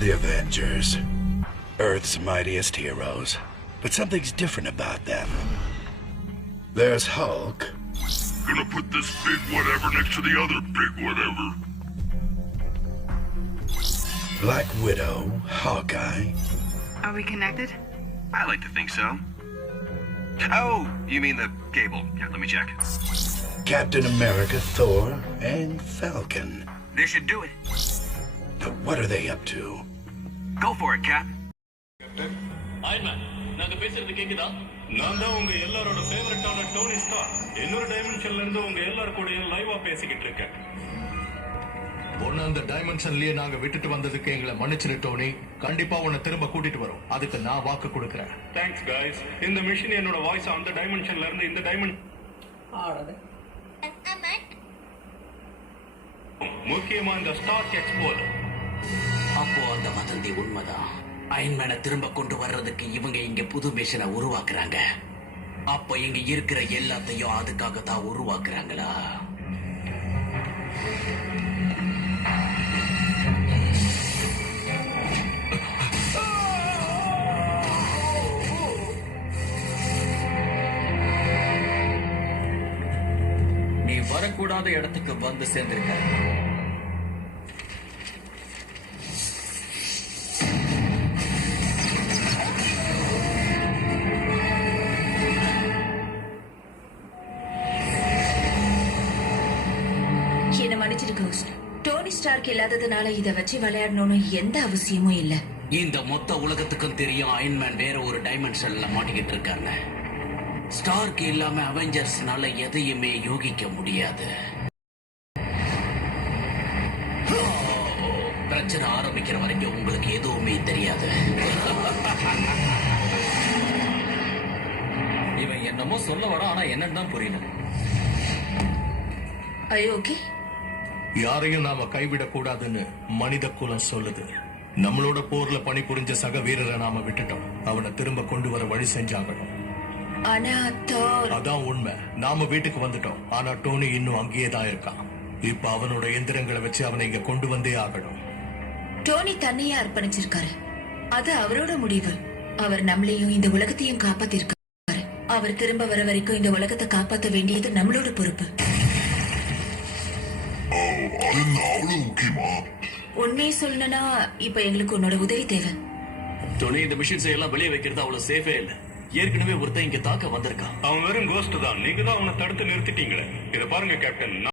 The Avengers. Earth's mightiest heroes. But something's different about them. There's Hulk. Gonna put this big whatever next to the other big whatever. Black Widow, Hawkeye. Are we connected? I like to think so. Oh, you mean the cable. Yeah, let me check. Captain America, Thor, and Falcon. This should do it. Now what are they up to? Go for it, Cap. Iron Man நாங்க பேசுறது கேக்குதா? நான் தான் உங்க எல்லாரோட ஃபேவரட்டான Dhoni star. இன்னொரு டைமென்ஷன்ல இருந்து உங்க எல்லாரும் கூடயும் லைவா பேசிக்கிட்டு இருக்கேன். உன்னை அந்த டைமென்ஷன்லயே நாங்க விட்டுட்டு வந்ததுக்கு எங்களை மன்னிச்சிரு டோனி. கண்டிப்பா உன்னை திரும்ப கூட்டிட்டு வரோம். அதுக்கு நான் வாக்கு கொடுக்கறேன். Thanks guys. இந்த மிஷின் என்னோட வாய்ஸ் அந்த டைமென்ஷன்ல இருந்து இந்த முக்கியமா இந்த ஸ்டார்க் எக்ஸ்போல. அப்போ அந்த வதந்தி உண்மைதான். அயன்மேனை திரும்ப கொண்டு வர்றதுக்கு இவங்க இங்க புது மிஷனை உருவாக்குறாங்க. அப்ப இங்க இருக்கிற எல்லாத்தையும் அதுக்காக தான் உருவாக்குறாங்களா? நீ வரக்கூடாத இடத்துக்கு வந்து சேர்ந்திருக்க. என்ன மன்னிச்சிரு கோஸ்ட். டோனி ஸ்டார்க் இல்லாததுனால இத வச்சு விளையாடணும்னு எந்த அவசியமும் இல்ல. இந்த மொத்த உலகத்துக்கும் தெரியும் அயன்மேன் வேற ஒரு டைமென்ஷன்ல மாட்டிக்கிட்டு இருக்காங்க. ஸ்டார்க் இல்லாம அவெஞ்சர்ஸ்னால எதையுமே யோகிக்க முடியாது. பிரச்சனை ஆரம்பிக்கிற வரைக்கும் உங்களுக்கு எதுவுமே தெரியாது. இவன் என்னமோ சொல்ல வர, ஆனா என்னன்னு தான் புரியல. ஓகே, யாரையும் நாம கைவிடக் கூடாதுன்னு மனித குலம் சொல்லுது. நம்மளோட போர்ல பணிபுரிஞ்ச சக வீரரை நாம விட்டுட்டோம். அவனை திரும்ப கொண்டு வர வழி செஞ்சாகணும். ஆனா அதான் உண்மை. நாம வீட்டுக்கு வந்துட்டோம். ஆனா டோனி இன்னும் அங்கேயே தான் இருக்கான். இப்ப அவனோட எந்திரங்களை வச்சு அவனை இங்க கொண்டு வந்தே ஆகணும். டோனி தன்னையே அர்ப்பணிச்சிருக்காரு. அது அவரோட முடிவு. அவர் நம்மளையும் இந்த உலகத்தையும் காப்பாத்திருக்காரு. அவர் திரும்ப வர வரைக்கும் இந்த உலகத்தை காப்பாற்ற வேண்டியது நம்மளோட பொறுப்பு. உண்மையை சொல்லணும்னா இப்ப எங்களுக்கு உன்னோட உதவி தேவை. டோனி, இந்த மிஷின்ஸ் எல்லாம் வெளியே வைக்கிறது அவ்வளவு சேஃபே இல்ல. ஏற்கனவே ஒருத்தன் இங்க தாக்க வந்திருக்கான். அவன் வெறும் கோஸ்ட் தான். நீங்க தான் அவனை தடுத்து நிறுத்திட்டீங்களே. இத பாருங்க கேப்டன்.